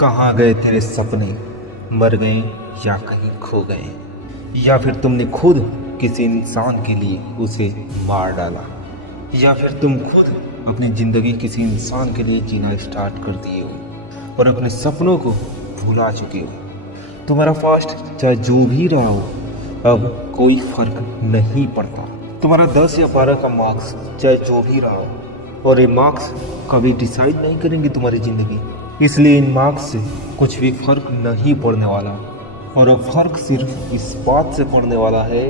कहाँ गए तेरे सपने? मर गए या कहीं खो गए? या फिर तुमने खुद किसी इंसान के लिए उसे मार डाला? या फिर तुम खुद अपनी जिंदगी किसी इंसान के लिए जीना स्टार्ट कर दिए हो और अपने सपनों को भुला चुके हो? तुम्हारा फास्ट चाहे जो भी रहा हो, अब कोई फर्क नहीं पड़ता। तुम्हारा 10 या 12 का मार्क्स चाहे जो भी रहा हो, और ये मार्क्स कभी डिसाइड नहीं करेंगे तुम्हारी ज़िंदगी। इसलिए इन मार्क्स से कुछ भी फर्क नहीं पड़ने वाला, और अब फर्क सिर्फ इस बात से पड़ने वाला है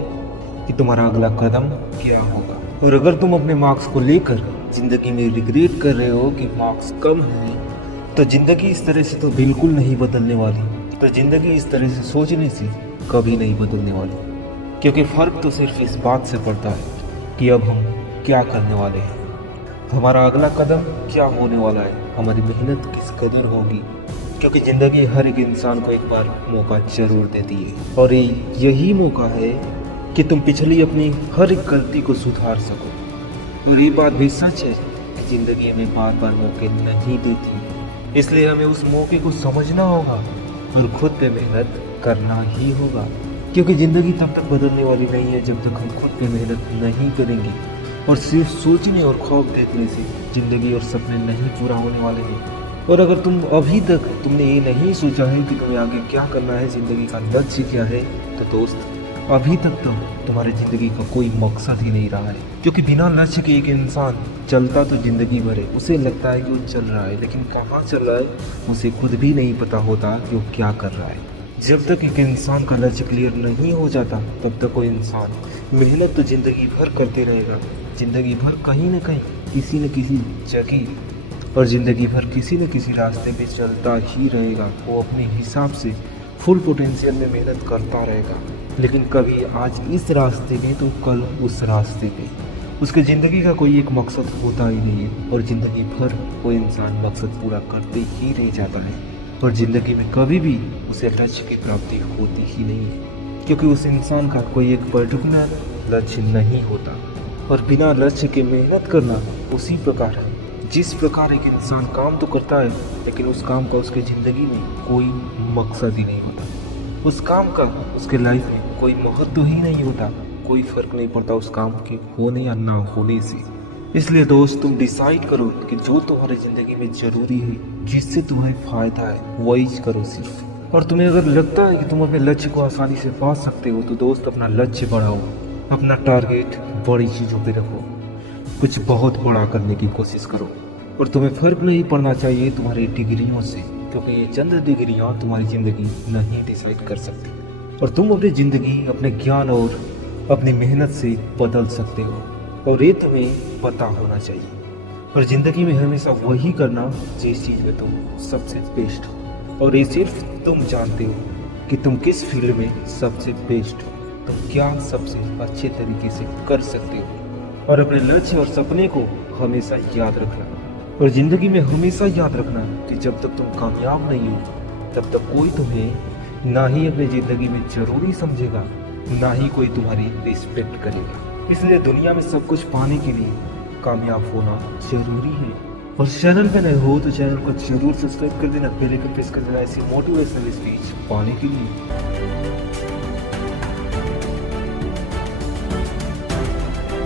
कि तुम्हारा अगला कदम क्या होगा। और अगर तुम अपने मार्क्स को लेकर ज़िंदगी में रिग्रेट कर रहे हो कि मार्क्स कम है, तो ज़िंदगी इस तरह से तो बिल्कुल नहीं बदलने वाली। तो ज़िंदगी इस तरह से सोचने से कभी नहीं बदलने वाली, क्योंकि फ़र्क तो सिर्फ इस बात से पड़ता है कि अब हम क्या करने वाले हैं, हमारा अगला कदम क्या होने वाला है, हमारी मेहनत किस कदर होगी। क्योंकि ज़िंदगी हर एक इंसान को एक बार मौका जरूर देती है, और यही मौका है कि तुम पिछली अपनी हर एक गलती को सुधार सको। और ये बात भी सच है कि ज़िंदगी में बार बार मौके नहीं देती, इसलिए हमें उस मौके को समझना होगा और खुद पे मेहनत करना ही होगा। क्योंकि ज़िंदगी तब तक बदलने वाली नहीं है जब तक हम खुद पे मेहनत नहीं करेंगे, और सिर्फ सोचने और ख्वाब देखने से ज़िंदगी और सपने नहीं पूरा होने वाले हैं। और अगर तुम अभी तक तुमने ये नहीं सोचा है कि तुम्हें आगे क्या करना है, ज़िंदगी का लक्ष्य क्या है, तो दोस्त अभी तक तो तुम्हारी ज़िंदगी का कोई मकसद ही नहीं रहा है। क्योंकि बिना लक्ष्य के एक इंसान चलता तो ज़िंदगी भर है, उसे लगता है कि वो चल रहा है, लेकिन कहाँ चल रहा है उसे खुद भी नहीं पता होता कि वो क्या कर रहा है। जब तक एक इंसान का लक्ष्य क्लियर नहीं हो जाता, तब तक कोई इंसान मेहनत तो ज़िंदगी भर करते रहेगा, ज़िंदगी भर कहीं न कहीं किसी न किसी जगह और ज़िंदगी भर किसी न किसी रास्ते पे चलता ही रहेगा। वो अपने हिसाब से फुल पोटेंशियल में मेहनत करता रहेगा, लेकिन कभी आज इस रास्ते में तो कल उस रास्ते पे। उसके ज़िंदगी का कोई एक मकसद होता ही नहीं है, और ज़िंदगी भर कोई इंसान मकसद पूरा करते ही रह जाता है, और ज़िंदगी में कभी भी उसे लक्ष्य की प्राप्ति होती ही नहीं है। क्योंकि उस इंसान का कोई एक पर्टिकुलर लक्ष्य नहीं होता। और बिना लक्ष्य के मेहनत करना उसी प्रकार है जिस प्रकार एक इंसान काम तो करता है, लेकिन उस काम का उसके ज़िंदगी में कोई मकसद ही नहीं होता। उस काम का उसके लाइफ में कोई महत्व ही नहीं होता, कोई फर्क नहीं पड़ता उस काम के होने या ना होने से। इसलिए दोस्त, तुम डिसाइड करो कि जो तुम्हारी ज़िंदगी में ज़रूरी है, जिससे तुम्हें फ़ायदा है, वही करो सिर्फ। और तुम्हें अगर लगता है कि तुम अपने लक्ष्य को आसानी से पा सकते हो, तो दोस्त अपना लक्ष्य बढ़ाओ, अपना टारगेट बड़ी चीज़ों पे रखो, कुछ बहुत बड़ा करने की कोशिश करो। और तुम्हें फ़र्क नहीं पड़ना चाहिए तुम्हारी डिग्रियों से, क्योंकि ये चंद डिग्रियाँ तुम्हारी ज़िंदगी नहीं डिसाइड कर सकती। और तुम अपनी ज़िंदगी अपने ज्ञान और अपनी मेहनत से बदल सकते हो, और ये तुम्हें पता होना चाहिए। और ज़िंदगी में हमेशा वही करना जिस चीज़ में तुम सबसे बेस्ट हो, और ये सिर्फ तुम जानते हो कि तुम किस फील्ड में सबसे बेस्ट हो, तुम क्या सबसे अच्छे तरीके से कर सकते हो। और अपने लक्ष्य और सपने को हमेशा याद रखना, और ज़िंदगी में हमेशा याद रखना कि जब तक तुम कामयाब नहीं हो, तब तक कोई तुम्हें ना ही अपनी ज़िंदगी में ज़रूरी समझेगा, ना ही कोई तुम्हारी रिस्पेक्ट करेगा। इसलिए दुनिया में सब कुछ पाने के लिए कामयाब होना ज़रूरी है। और चैनल पे नए हो तो चैनल को जरूर सब्सक्राइब कर देना, बेल आइकन प्रेस कर देना ऐसी मोटिवेशनल स्पीच पाने के लिए।